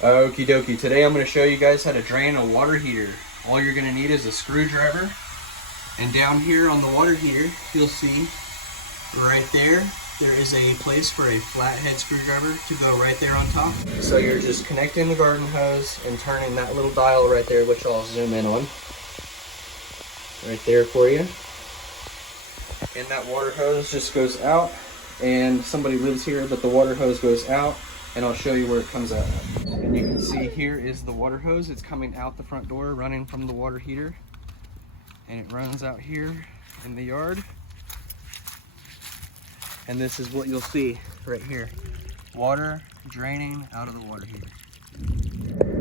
Okie dokie, today I'm going to show you guys how to drain a water heater. All you're going to need is a screwdriver, and down here on the water heater you'll see right there is a place for a flathead screwdriver to go right there on top. So you're just connecting the garden hose and turning that little dial right there, which I'll zoom in on right there for you. And that water hose just goes out, and somebody lives here, but the water hose goes out, and I'll show you where it comes out. And you can see here is the water hose. It's coming out the front door, running from the water heater, and it runs out here in the yard. And this is what you'll see right here. Water draining out of the water heater.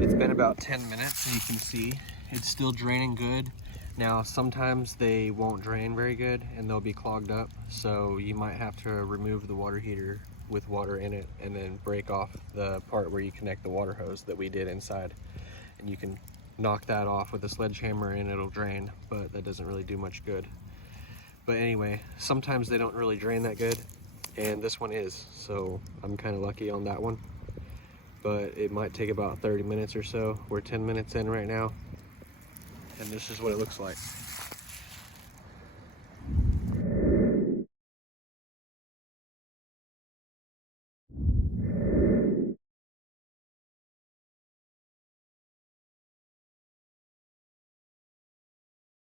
It's been about 10 minutes, and you can see it's still draining good. Now, sometimes they won't drain very good and they'll be clogged up, so you might have to remove the water heater with water in it and then break off the part where you connect the water hose that we did inside. And you can knock that off with a sledgehammer and it'll drain, but that doesn't really do much good. But anyway, sometimes they don't really drain that good, and this one is, so I'm kind of lucky on that one. But it might take about 30 minutes or so. We're 10 minutes in right now, and this is what it looks like.